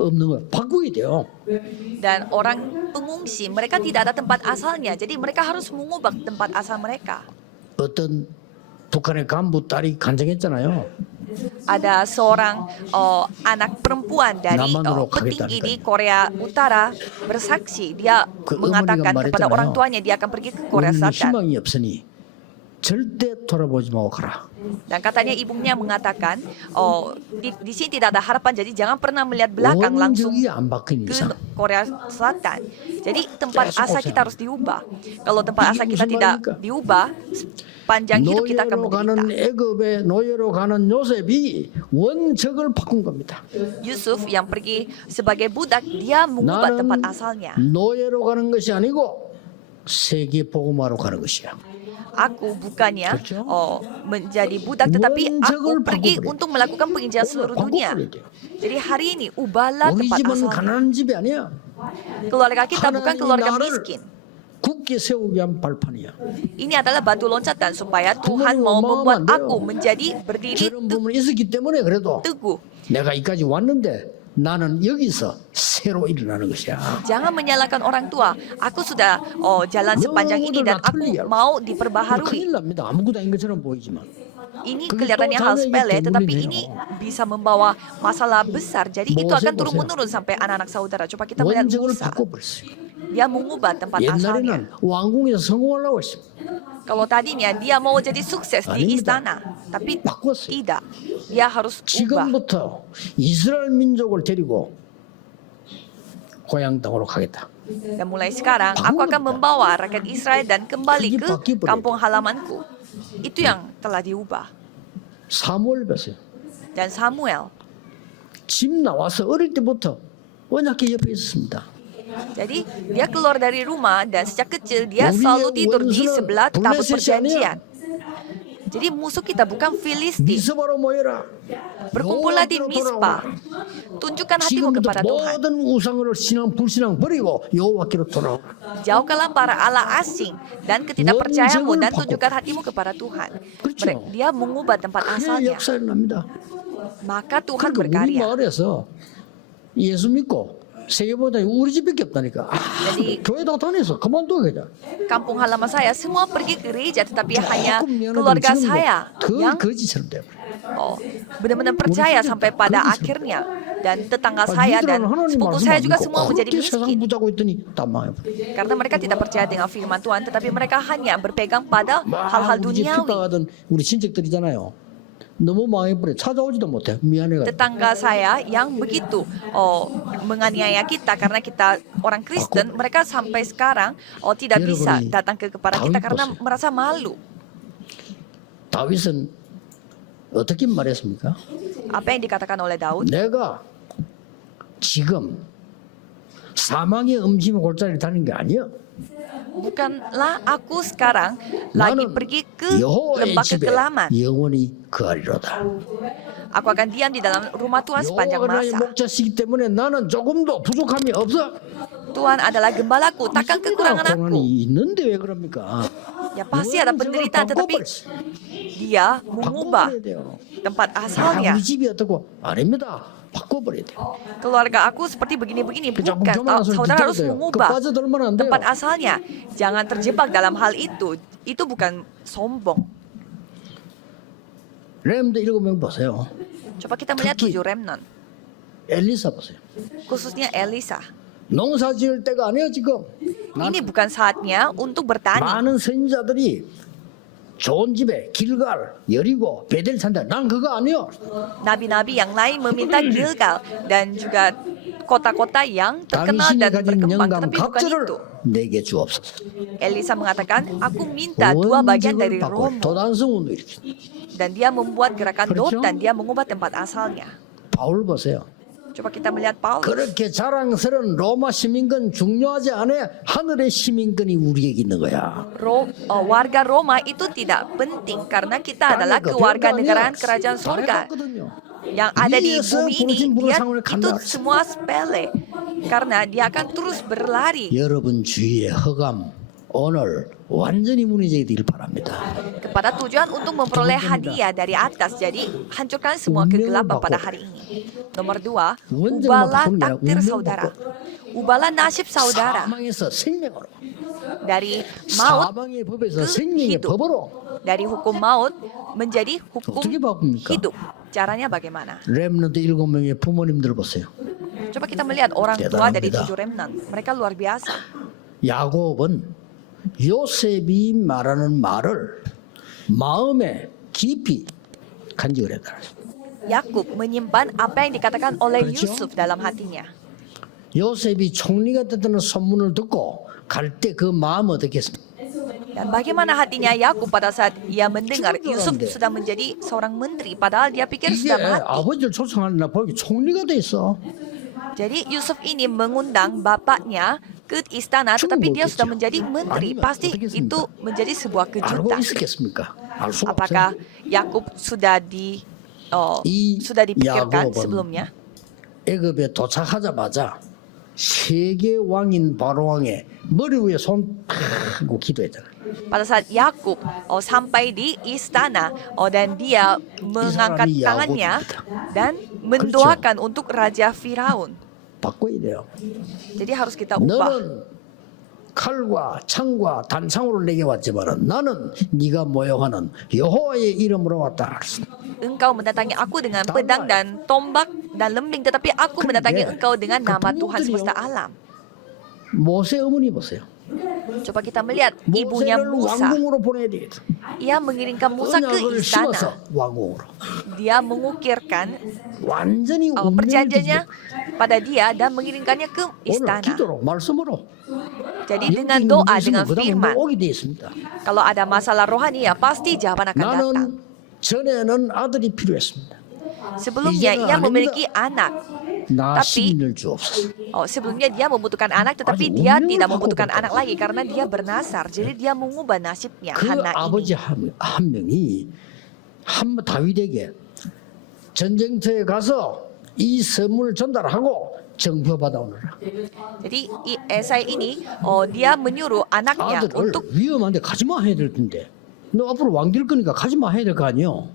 없는 거예요. 바꿔야 돼요. Dan orang pengungsi, mereka tidak ada tempat asalnya. Jadi mereka harus mengubah tempat asal mereka. 어떤 북한의 간부 딸이 간증했잖아요. Ada seorang anak perempuan dari 남한으로 petinggi di 가겠다니까요. Korea Utara bersaksi. Dia 그 mengatakan 어머니가 kepada 말했잖아요. orang tuanya dia akan pergi ke Korea 우리는 Selatan. 희망이 없으니 절대 돌아보지 말고 가라. Dan katanya ibunya mengatakan, di sini tidak ada harapan, jadi jangan pernah melihat belakang, langsung 원적이 안 바뀐 ke 이상 Korea Selatan. Jadi tempat 계속 asa 오세요. kita harus diubah. Kalau tempat asa 이게 kita 무슨 tidak 말입니까? diubah, panjang hidup kita akan 노예로 가는 menderita. 애굽에 노예로 가는 요셉이 원적을 바꾼 겁니다. Yusuf yang pergi sebagai budak, dia mengubah tempat asalnya. 노예로 가는 것이 아니고 세계 복음화로 가는 것이야. Aku bukannya 그렇죠? menjadi budak, tetapi aku 원적을 pergi 바꿔버려. untuk melakukan penginjilan seluruh dunia. 바꿔버려야 돼요. Jadi hari ini ubahlah 우리 tempat 집은 asalnya. 가난한 집이 아니야. Keluarga kita bukan 하나님이 keluarga 나를 miskin. 굳게 세우기 위한 발판이야. Ini adalah batu loncatan supaya Tuhan 부모님 mau 어마어마한데요. membuat aku menjadi berdiri 저런 부분이 있었기 때문에 그래도 teguh. 내가 여기까지 왔는데 나는 여기서 새로 일어나는 것이야. Jangan menyalahkan orang tua. Aku sudah jalan sepanjang ini dan aku mau diperbaharui. 큰일 납니다. 아무것도 아닌 것처럼 보이지만. Ini 그게 kelihatannya 또 hal 자녀에게 sepele, tetapi 때문이네요. ini bisa membawa masalah besar. Jadi itu Mose, akan turun-menurun sampai anak-anak saudara. Coba kita melihat 원적을 Musa. 바꿔버렸어요. Dia mengubah tempat asalnya. 옛날에는 왕궁에서 성공하려고 했어요. Kalau tadinya dia mau jadi sukses di 아닙니다. istana, tapi 바꿨어요. tidak. Dia harus ubah. 지금부터 이스라엘 민족을 데리고 고향 땅으로 가겠다. Dan mulai sekarang, aku akan membawa rakyat Israel dan kembali ke kampung halamanku. Itu yang telah diubah. 사무엘 봤어요. Dan Samuel, 집 나와서 어릴 때부터 언약궤 옆에 있었습니다. jadi dia keluar dari rumah dan sejak kecil dia 우리의 selalu tidur di 원수는 sebelah tabut 블레셋이 perjanjian. Jadi musuh kita bukan Filistin. 미스바로 모여라. Berkumpullah di 여호와께로 Mispa. 돌아오라. Tunjukkan hatimu 지금부터 kepada Tuhan. 모든 우상을 신앙 불신앙 버리고 여호와께로 돌아오라. Jauhkanlah para Allah asing dan ketidakpercayaanmu 원적을 dan 바꿔. tunjukkan hatimu kepada Tuhan. 그렇죠. Dia mengubah tempat 크게 asalnya. 역사를 납니다. Maka Tuhan 그러니까 우리 berkarya. 마을에서 예수 믿고 세계보다 우리 집밖에 없다니까. jadi 교회도 다녀서 그만둬 그냥. Kampung halaman saya semua pergi ke gereja, tetapi hanya 조금 미안하지만 keluarga 지금도 saya 더 yang 거지처럼 돼요. benar-benar percaya 우리 sampai 집도 pada 거기서. akhirnya. Dan tetangga 아, saya dan 니들은 하나님 sepupu 말씀 saya 안 juga 믿고 semua menjadi 그렇게 세상 miskin. 부자고 있더니 다 망해버려. Karena mereka tidak percaya dengan firman Tuhan, tetapi mereka hanya berpegang pada hal-hal 막 우리 집 duniawi. 핍박하던 우리 친척들이잖아요. 너무 망해버려. 찾아오지도 못해. 미안해가지고. Tetangga saya yang begitu menganiaya kita karena kita orang Kristen, mereka sampai sekarang tidak bisa datang kepada kita karena merasa malu. 다윗은 어떻게 말했습니까? Apa yang dikatakan oleh Daud? 내가 지금 사망의 음침의 골짜기를 다니는 게 아니야. Bukanlah aku sekarang lagi 나는 pergi ke 여호와의 lembah 집에 kekelaman. 영원히 거하리로다. Aku akan diam di dalam rumah Tuhan sepanjang 여호와가 나의 masa. 목자시기 때문에 나는 조금도 부족함이 없어. Tuhan adalah gembalaku, takkan kekurangan 고난이 aku. 있는데 왜 그럽니까? Ya pasti ada penderitaan, tetapi dia mengubah 바꿔버려야 돼요. tempat 아, asalnya. 우리 집이 어떻고 아닙니다. 바꿔버려야 돼요. Keluarga aku seperti begini-begini, 자꾸 bukan. 교만한 소리 Saudara harus 듣더라도요. 그 mengubah 빠져들면 안 돼요. tempat asalnya. Jangan terjebak dalam hal itu. Itu bukan sombong. 렘드 7명 보세요. Coba kita melihat 특히 7 remnant, 엘리사 보세요. khususnya Elisa. 농사 지을 때가 아니에요 지금. Ini bukan saatnya untuk bertani. 많은 선지자들이 좋은 집에 길갈, 여리고, 베델 산다. 난 그거 아니요. Nabi-nabi yang lain meminta Gilgal dan juga kota-kota yang terkenal 당신이 dan 가진 berkembang, 영감 tetapi bukan 갑절을 itu. 내게 주옵소서. Elisa mengatakan, aku minta 2 bagian dari 원적을 바꿔 romo. 도단성운을 일으켜. Dan dia membuat gerakan 그렇죠? dot dan dia mengubah tempat asalnya. 바울 보세요. Coba kita melihat Paulus. 그렇게 자랑스러운 로마 시민권 중요하지 않아. 하늘의 시민권이 우리에게 있는 거야. Warga Roma itu tidak penting karena kita adalah kewarganegaraan kerajaan surga. Yang ada di bumi ini, dia itu semua sepele. Karena dia akan terus berlari. 여러분 주위에 허감, 오늘 완전히 무너지게 되길 바랍니다. kepada tujuan untuk memperoleh hadiah dari atas. Jadi hancurkan semua kegelapan pada hari ini. Nomor 2, ubahlah takdir saudara. Ubahlah nasib saudara 사망에서 생명으로, dari maut 사망의 법에서 ke 생명의 hidup. 법으로. Dari hukum maut menjadi hukum 어떻게 바꿉니까? hidup. Caranya bagaimana? 렘넌트 7명의 부모님들 보세요. Coba kita melihat orang tua dari 대단합니다. 7 remnant. Mereka luar biasa. 야곱은 요셉이 말하는 말을 마음에 깊이 간직을 했다. Yakub menyimpan apa yang dikatakan oleh 그렇죠? Yusuf dalam hatinya. 요셉이 총리가 됐다는 소문을 듣고 갈 때 그 마음 어떻겠습니까? Dan bagaimana hatinya Yakub pada saat ia mendengar Cukup Yusuf orang deh. sudah menjadi seorang menteri, padahal dia pikir 이게 sudah mati. 아버지를 초청하는 나 보기 총리가 돼 있어. Jadi Yusuf ini mengundang bapaknya ke istana, tetapi dia sudah menjadi menteri. Pasti itu menjadi sebuah 알고 kejutan. 있었겠습니까? 알 수가 Apakah 없어요. Yakub sudah sudah dipikirkan 야곱은 sebelumnya? 애굽에 도착하자마자 세계 왕인 바로 왕의 머리 위에 손 팍고 기도했잖아요. Pada saat Yakub sampai di istana dan dia mengangkat 사람이 tangannya 야곱입니다. dan mendoakan untuk Raja Firaun. 바꿔야 돼요. Jadi harus kita ubah. 너는 칼과 창과 단창으로 내게 왔지만은 나는 네가 모욕하는 여호와의 이름으로 왔다. Engkau mendatangi aku dengan pedang dan tombak dan lembing, tetapi aku mendatangi engkau dengan nama Tuhan semesta alam. 모세 어머니 보세요. Coba kita melihat ibunya 모세를 Musa. 왕궁으로 보내야 되겠다. Ia mengirimkan Musa ke 언약을 istana. 심어서 왕궁으로. Dia mengukirkan 완전히 운명을 perjanjiannya 뒤집어. pada dia dan mengirimkannya ke 오늘 istana. 기도로 말씀으로. Jadi dengan doa, dengan 그다음에 firman. 오게 되어 있습니다. Kalau ada masalah rohani ya pasti jawaban akan datang. 나는 전에는 아들이 필요했습니다. Sebelumnya 이제는 ia 아닙니다. memiliki anak. 나 Tapi- 12을 주옵소서. Sebelumnya dia membutuhkan anak, tetapi 아주 dia 운명을 tidak 바꿔 membutukan 버렸다. anak lagi karena dia bernasar. Jadi dia mengubah nasibnya 그 anak 아버지 ini. 한 명이 한 다윗에게 전쟁터에 가서 이 선물을 전달하고 정표 받아오느라. Jadi Esai ini dia menyuruh anaknya 아들을 untuk 위험한데 가지마 해야 될 텐데 너 앞으로 왕 될 거니까 가지마 해야 될 거 아니요.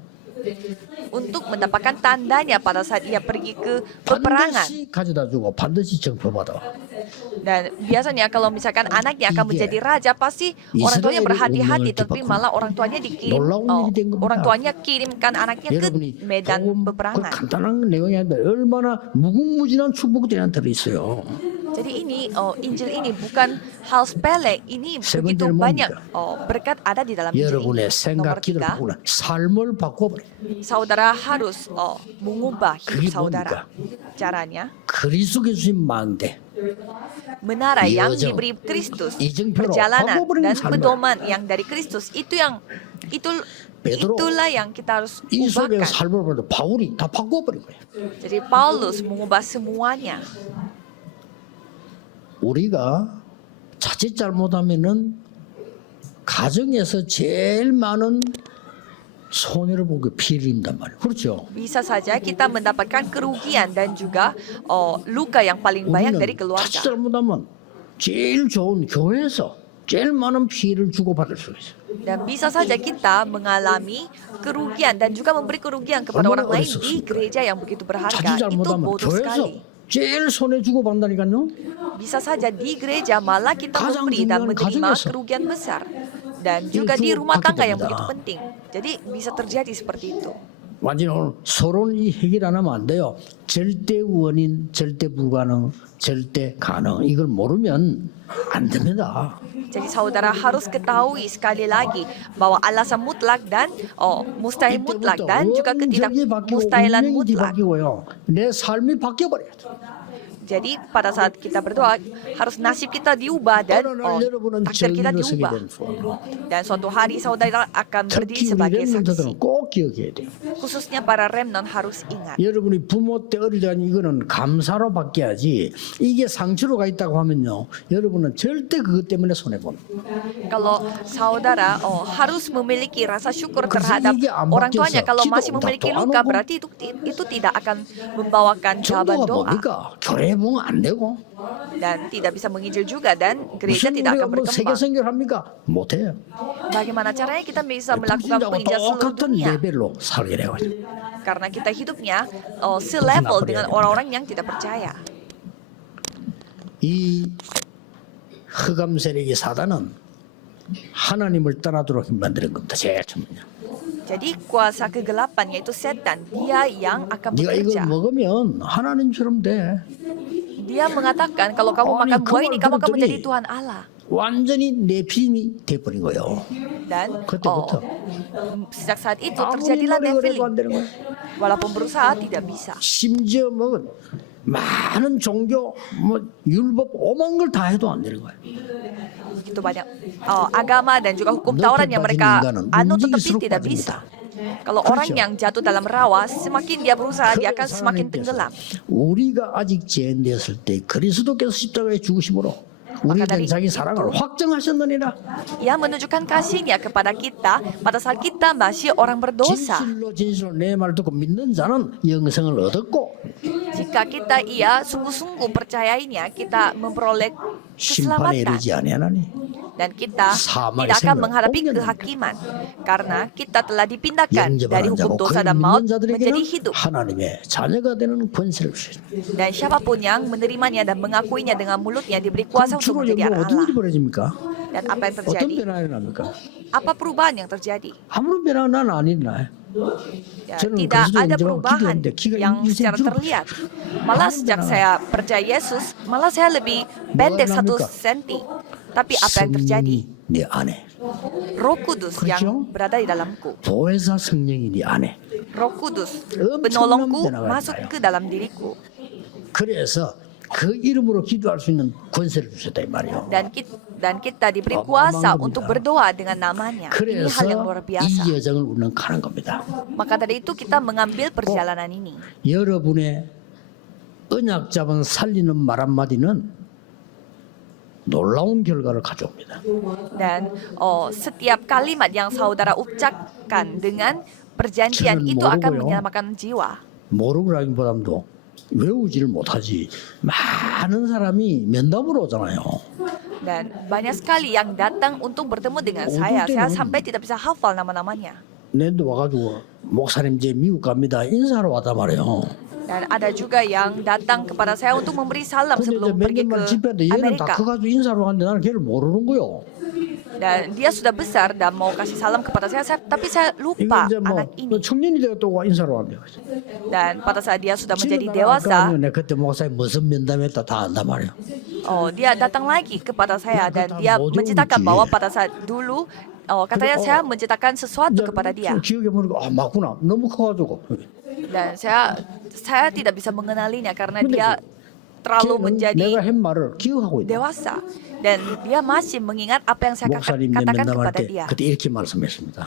mendapatkan tandanya pada saat ia pergi ke peperangan. 반드시 가져다 주고 반드시 정표 받아. Dan biasanya kalau misalkan anaknya akan 이게 menjadi raja, pasti orang tuanya 이스라엘의 berhati-hati, 운명을 tapi 뒤바꾼 malah orang tuanya dikirim, 놀라운 일이 된 겁니다. orang tuanya kirimkan anaknya ke 여러분이 medan 복음 그 peperangan. 간단한 내용이 아닌데 얼마나 무궁무진한 축복들이 들어 있어요. Jadi ini Injil ini bukan hal sepele, ini 세 begitu 번째는 banyak 뭡니까? berkat ada di dalam Injil 여러분의 ini. 생각 Nomor 기도를 3, 바꾸라. 삶을 바꿔버려. saudara harus mengubah 그게 hidup saudara. Caranya 그리스도께 주신 망대. menara yang 이어져. diberi Kristus, 이정표로 perjalanan 바꿔버리는 dan 삶을. pedoman yang dari Kristus 베드로. itulah yang kita harus 이 속에 ubahkan. 삶을 버려 바울이 다 바꿔버린 거예요. Jadi Paulus mengubah semuanya. 우리가 자칫 잘못하면은 가정에서 제일 많은 손해를 보고 피해를 입는단 말이에요. 그렇죠? Bisa saja kita mendapatkan kerugian dan juga luka yang paling banyak dari 우리는 자칫 keluarga. 잘못하면 제일 좋은 교회에서 제일 많은 피해를 주고받을 수 있어요. Dan bisa saja kita mengalami kerugian dan juga memberi kerugian kepada 얼마나 orang lain di 어리석습니까? gereja yang begitu berharga. 자칫 Itu 잘못하면 bodoh sekali. 교회에서 제일 손해 주고받는다니까요. Bisa saja di gereja malah kita 가장 memberi dan 중요한 menerima 가정에서. kerugian besar. Dan juga itu di rumah pakai tangga yang 됩니다. begitu penting. Jadi bisa terjadi seperti itu. 완전히 오늘 서로는 이 해결 안 하면 안 돼요. 절대 원인, 절대 불가능, 절대 가능. 이걸 모르면 안 됩니다. Jadi saudara harus ketahui sekali lagi bahwa alasan mutlak dan mustahil mutlak dan juga 완전히 바뀌고 ketidakmustahilan 운명이 mutlak. 뒤바뀌고요. 내 삶이 바뀌어버려요. Jadi pada saat kita berdoa harus nasib kita diubah dan 어느 날 여러분은 takdir kita 정의로 서게 diubah. 되는 거. Dan suatu hari saudara akan berdiri 특히 우리 sebagai saksi. 렘넌트들은 꼭 기억해야 돼요. Khususnya para remnant harus ingat. 여러분이 부모 때 어릴 때 이거는 감사로 바뀌어야지 이게 상처로 가 있다고 하면요. 여러분은 절대 그것 때문에 손해보는 Kalau saudara harus memiliki rasa syukur 그래서 terhadap 이게 안 orang 바뀌어서 tuanya. Kalau masih 기도 memiliki 응답도 안 luka 오고 berarti itu tidak akan membawakan jawaban 전도가 doa. 뭡니까? 교회 해보면 안 되고. dan tidak bisa menginjil juga, dan gereja 무슨 tidak 우리가 akan 뭐 세계 berkembang. 선교를 합니까? 못해요. Bagaimana caranya kita bisa melakukan 불신자하고 penginjilan seluruh 똑같은 dunia? 레벨로 살게 돼가지고. Karena kita hidupnya selevel dengan orang-orang yang tidak percaya. 이 흑암 세력의 사단은 하나님을 떠나도록 만드는 겁니다. 제일 처음은요. Jadi kuasa kegelapan yaitu setan, dia yang akan 네가 이걸 bekerja. 먹으면 하나님처럼 돼. Dia mengatakan kalau kamu makan buah ini kamu akan menjadi Tuhan Allah. 완전히 내 피임이 돼버린 거예요. Dan 그때부터 sejak saat itu 아무리 terjadilah 노력을 해도 Nephilim. 안 되는 거예요. Walaupun berusaha tidak bisa. 심지어 먹은 많은 종교, 뭐 율법 오만 걸 다 해도 안 되는 거예요. Begitu banyak agama dan juga hukum Taurat yang mereka anut tetapi tidak bisa. Kalau orang yang jatuh dalam rawa, semakin dia berusaha, dia akan semakin tenggelam. 우리가 아직 죄인되었을 때 그리스도께서 십자가에 죽으심으로 우리에 대한 자기 사랑을 확정하셨느니라. Ia menunjukkan kasihnya kepada kita pada saat kita masih orang berdosa. 진실로 내 말 듣고 믿는 자는 영생을 얻었고 Jika kita sungguh-sungguh percayainya, kita memperoleh 심판에 keselamatan. 이르지 아니하나니. Dan kita Sama tidak akan Islam. menghadapi kehakiman karena kita telah dipindahkan dari 영접하는 hukum 자고 dosa 그를 dan maut 믿는 menjadi 자들에게는 hidup. 하나님의 자녀가 되는 권세를 주십니다. Dan siapapun yang menerimanya dan mengakuinya dengan mulutnya diberi kuasa 그럼 untuk 주로 menjadi 뭐 anak 어떻게 Allah. 벌어집니까? Dan apa yang 어떤 terjadi? 변화가 일어납니까? Apa perubahan yang terjadi? 아무런 변화가 난 안 일어나요. Ya, 저는 tidak 그리스도 ada 인정하고 perubahan 기도했는데 기가 yang 인생 secara 쭉 terlihat. Malah sejak saya percaya Yesus, malah saya lebih pendek 1 senti. Tapi apa yang terjadi? 성령이 내 안에, Roh Kudus 그렇죠? yang berada di dalamku. 보혜사 성령이 네 안에. Roh Kudus, 엄청난 penolongku 변화가 masuk 일어나요. ke dalam diriku. 그래서 그 이름으로 기도할 수 있는 권세를 주셨다 이 말이요. Dan kita diberi 어마어마한 kuasa 겁니다. untuk berdoa dengan namanya. Ini hal yang luar 그래서 biasa. 이 여정을 우리는 가는 겁니다. Maka dari itu kita mengambil perjalanan ini. 여러분의 언약 잡은 살리는 말 한마디는 놀라운 결과를 가져옵니다. Dan setiap kalimat yang saudara ucapkan dengan perjanjian 저는 itu akan 모르고요. menyelamatkan jiwa. 모르고라기보다도 외우지를 못하지 많은 사람이 면담으로 오잖아요. Dan banyak sekali yang datang untuk bertemu dengan saya. Saya sampai tidak bisa hafal nama-namanya. 내도 와가지고 목사님 이제 미국 갑니다 인사하러 왔단 말이에요. Dan ada juga yang datang kepada saya untuk memberi salam 근데 이제 sebelum pergi 몇년만 ke 집회인데 얘는 다 Amerika. 커가지고 인사하러 갔는데 나는 걔를 모르는 거요. Dan dia sudah besar dan mau kasih salam kepada tapi saya 이거 lupa 이제 뭐 anak ini. 청년이 되어 또 와 인사로 왔네요. Dan pada saat dia sudah menjadi 지금 dewasa, 내가 그때 목사님 무슨 면담했다 다 안단 말이에요. dia datang lagi kepada saya dan kata dia mau menceritakan diuji. bahwa pada saat dulu katanya saya menceritakan sesuatu kepada dia. 기억해 보니까 아 맞구나 너무 커가지고. Dan saya tidak bisa mengenalinya karena 근데 dia terlalu 걔는 menjadi 내가 한 말을 기억하고 있다. dewasa dan dia masih mengingat apa yang saya 목사님 katakan 면담할 kepada 때 dia. 그때 이렇게 말씀했습니다.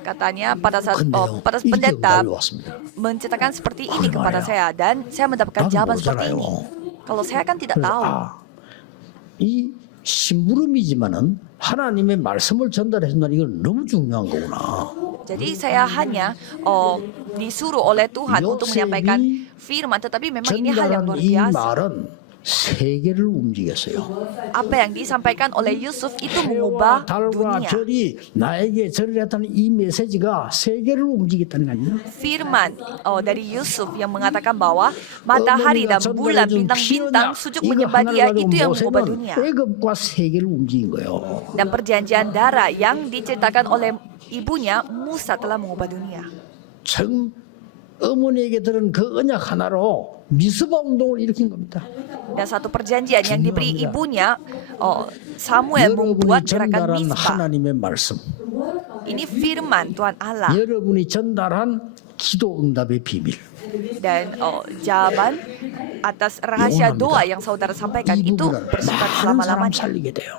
Katanya pada saat 근데요 pada 이게 pendeta 날려왔습니다. menceritakan seperti ini 그래 kepada 말이야. saya dan saya mendapatkan 나도 jawaban seperti 모르잖아요. ini. Kalau saya kan tidak 그래서 tahu. 이 심부름이지만은 하나님의 말씀을 전달해 준다는 이건 너무 중요한 거구나. Jadi saya hanya disuruh oleh Tuhan untuk 요셉이 menyampaikan firman, tetapi memang ini hal yang 전달한 luar 이 biasa. 말은 세계를 움직였어요. Apa yang disampaikan oleh Yusuf itu mengubah 달과 dunia. 별이 나에게 절을 했다는 이 메시지가 세계를 움직였다는 거 아니에요? Firman dari Yusuf yang mengatakan bahwa matahari dan bulan, bintang-bintang sujud menyembah dia, itu yang mengubah dunia. 애굽과 세계를 움직인 거예요. Dan perjanjian darah yang diceritakan oleh ibunya, Musa telah mengubah dunia. 참 어머니에게 들은 그 언약 하나로 미스바 운동을 일으킨 겁니다. Dan satu perjanjian yang diberi 중요합니다. ibunya, Samuel membuat 여러분이 gerakan 전달한 Mizpah. 하나님의 말씀, Ini firman Tuhan Allah 여러분이 전달한 기도 응답의 비밀. dan jawaban atas rahasia doa yang saudara sampaikan 이 itu 부분을 bersifat 많은 사람 selama-lamanya. 살리게 돼요.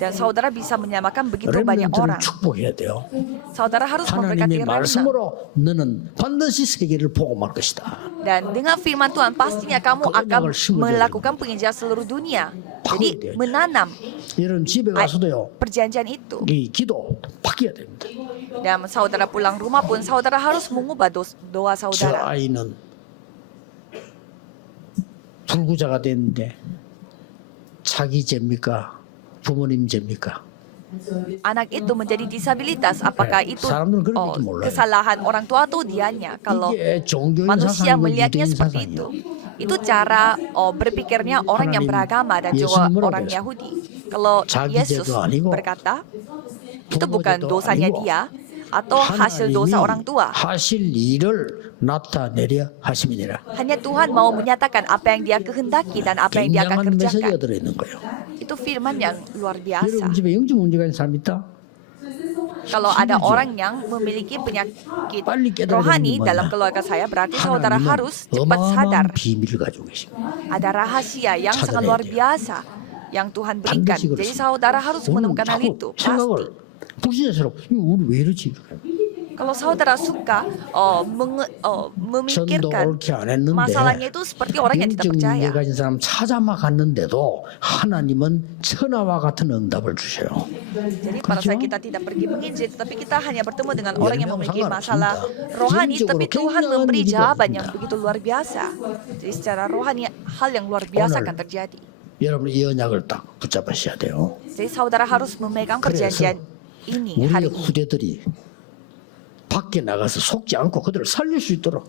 Dan saudara bisa menyamakan begitu banyak 렘넌트를 orang. 축복해야 돼요. Saudara harus memberkati 하나님의 remnant. 말씀으로 너는 반드시 세계를 복음할 것이다. Dan dengan firman Tuhan pastinya kamu akan melakukan penginjilan seluruh dunia. Jadi menanam 여러분 집에 가서도요. perjanjian itu. 이 기도 바뀌어야 됩니다. Dan saudara pulang rumah pun saudara harus mengubah doa 저 saudara. 아이는 불구자가 됐는데 자기 죄입니까? 부모님 죄입니까? Anak itu menjadi disabilitas, apakah itu 사람들은 그렇게 몰라요. kesalahan orang tua atau dianya? Kalau 이게 종교인 manusia 사상이고 melihatnya 유대인 seperti 사상이에요. itu cara berpikirnya orang yang 하나님, beragama dan juga 예수님은 orang 어땠어요? Yahudi. Kalau 자기 Yesus 죄도 아니고 berkata, itu 부모 bukan 죄도 dosanya 아니고 dia atau hasil dosa orang tua. 하실 일을 나타내려 하심이니라. Hanya Tuhan mau menyatakan apa yang dia kehendaki dan apa yang dia akan 굉장한 메시지가 kerjakan. 들어있는 거예요. Itu firman yang luar biasa. 여러분 집에 영적 문제가 있는 사람 있다? Kalau ada orang yang memiliki penyakit 빨리 깨달아야 rohani 되는 dalam 거야. keluarga saya, berarti saudara 하나님은 harus cepat sadar. 어마어마한 비밀을 가지고 계십니다. Ada rahasia yang sangat 찾아내야 luar 돼요. biasa yang Tuhan berikan. 반드시 Jadi 그렇습니다. saudara harus 오늘 menemukan hal 자꾸 itu. Pasti. 생각을 불신스럽고 이거 우리 왜 이러지? Kalau saudara suka 전도 memikirkan 옳게 안 했는데 masalahnya itu seperti orang yang tidak 영적 percaya. 문제 가진 사람 찾아만 갔는데도 하나님은 천하와 같은 응답을 주셔요. Jadi pada saat kita tidak pergi menginjil, tetapi kita hanya bertemu dengan orang yang memiliki masalah rohani, tapi Tuhan memberi jawaban yang begitu luar biasa. Jadi secara rohani hal yang luar biasa akan terjadi. 여러분 이 언약을 딱 붙잡으셔야 돼요. Jadi saudara harus memegang perjanjian ini 우리 hari ini 후대들이 밖에 나가서 속지 않고 그들을 살릴 수 있도록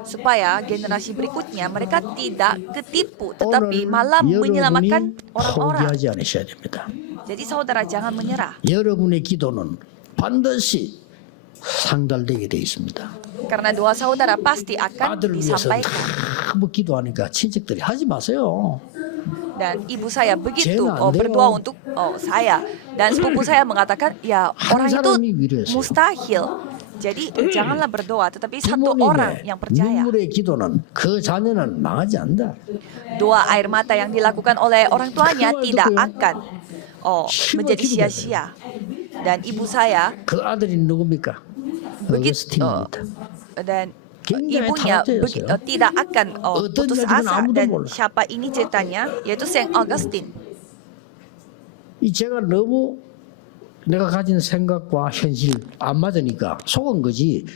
supaya generasi berikutnya mereka tidak ketipu tetapi malah menyelamatkan 여러분이 orang-orang. 포기하지 않으셔야 됩니다. Jadi saudara jangan menyerah 여러분의 기도는 반드시 상달되게 되어 있습니다. karena doa saudara pasti akan 아들을 위해서 disampaikan. 뭐 기도하니까 친척들이 하지 마세요. Dan ibu saya begitu Jangan, Deo. berdoa untuk saya dan sepupu saya mengatakan ya orang itu 사람이 위로했어요. mustahil. Jadi janganlah berdoa tetapi satu orang yang percaya. 눈물의 기도는 그 자녀는 망하지 않는다. Doa air mata yang dilakukan oleh orang tuanya Keluar tidak itu, akan menjadi 기도가 sia-sia. Dan ibu saya 그 아들이 누굽니까? begitu 어거스틴입니다. dan 굉장히 ibunya 타락되었어요. tidak akan 어떤 putus 이야기는 asa. 아무도 Dan 몰라. siapa ini ceritanya? Yaitu Saint Augustine. 이 제가 너무 내가 가진 생각과 현실 안 맞으니까 속은 거지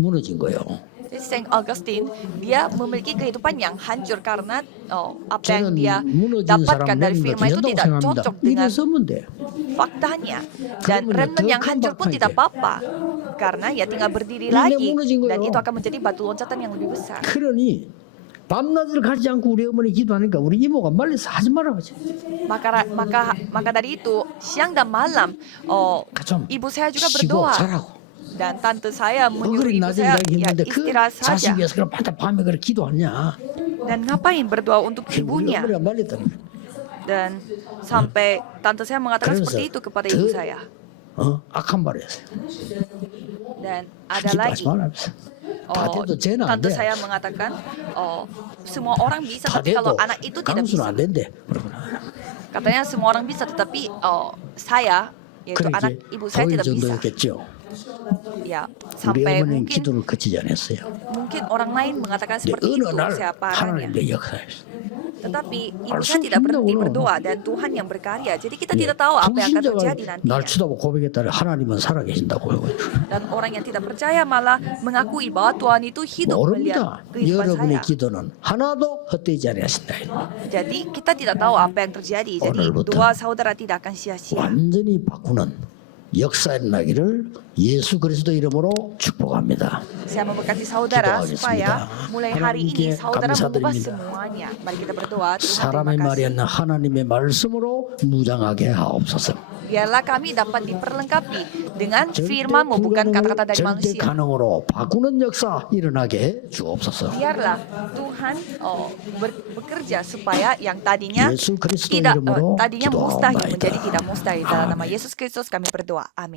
무너진 거예요. Jadi Saint Augustine dia memiliki kehidupan yang hancur karena apa yang 저는 dia 무너진 dapatkan 사람 dari 렘넌트 firman itu 괜찮다고 tidak 생각합니다. cocok dengan 이랬으면 돼. faktanya. Dan 그러면 remnant 더 yang hancur pun 깜빡하게. tidak apa-apa karena ya tinggal berdiri Ini lagi 무너진 dan 거예요. itu akan menjadi batu loncatan yang lebih besar. 그러니 밤낮을 가리지 않고 우리 어머니 기도하니까 우리 이모가 말려서 하지 말라고 하지. Maka dari itu siang dan malam 좀 ibu saya juga 쉬고 berdoa 자라고. dan tante saya menyuruh 어그리 ibu 낮에 saya 일하기 ya 힘든데 그 istirahat saja. 자식 위해서 그럼 밤에 그래 기도하냐? Dan ngapain berdoa untuk 우리 ibunya? 어머니가 말렸다는 거야. Dan sampai tante saya mengatakan 그래서 seperti itu kepada ibu saya. 악한 말을 했어요. Dan ada lagi 기도하지 말라면서. 다 돼도 쟤는 안 tante 돼. saya mengatakan semua orang bisa 다 tapi kalau 돼도 anak itu tidak 강수는 bisa. 안 된대. Katanya semua orang bisa tetapi saya yaitu anak 그렇게 ibu saya 보일 tidak bisa. 정도였겠죠. Ya 우리 sampai 어머니는 mungkin 기도를 그치지 않았어요. orang lain mengatakan 근데 seperti 어느 itu 날 saya parahnya. 하나님의 역사였어요. Tetapi ibu 알 saya 수 tidak berhenti 없다고요. berdoa dan Tuhan yang berkarya. Jadi kita tidak tahu apa yang akan terjadi 불신자가 nanti. 날 치다고 고백했다를 하나님은 살아계신다고요. Dan orang yang tidak percaya malah mengakui bahwa Tuhan itu hidup melihat 모릅니다. kehidupan 여러분의 saya. 기도는 하나도 헛되지 않으신다. Jadi kita tidak tahu apa yang terjadi. Jadi 오늘부터 doa saudara tidak akan sia-sia. 완전히 바꾸는 역사 일어나기를 예수 그리스도 이름으로 축복합니다. Saya memberkati saudara 기도하겠습니다. supaya mulai hari ini 하나님께 saudara mengubah 감사드립니다. semuanya. Mari kita berdoa. Tuhan, 사람의 terima 말이 kasih. 아니라 하나님의 말씀으로 무장하게 하옵소서. Biarlah kami dapat diperlengkapi dengan firman-Mu bukan kata-kata dari 절대 manusia. 가능으로 바꾸는 역사 일어나게 주옵소서. Biarlah Tuhan bekerja supaya yang tadinya 예수 그리스도 tidak 이름으로 tadinya mustahil 기도하옵나이다. menjadi tidak mustahil. Dalam nama Yesus Kristus kami berdoa. Amin.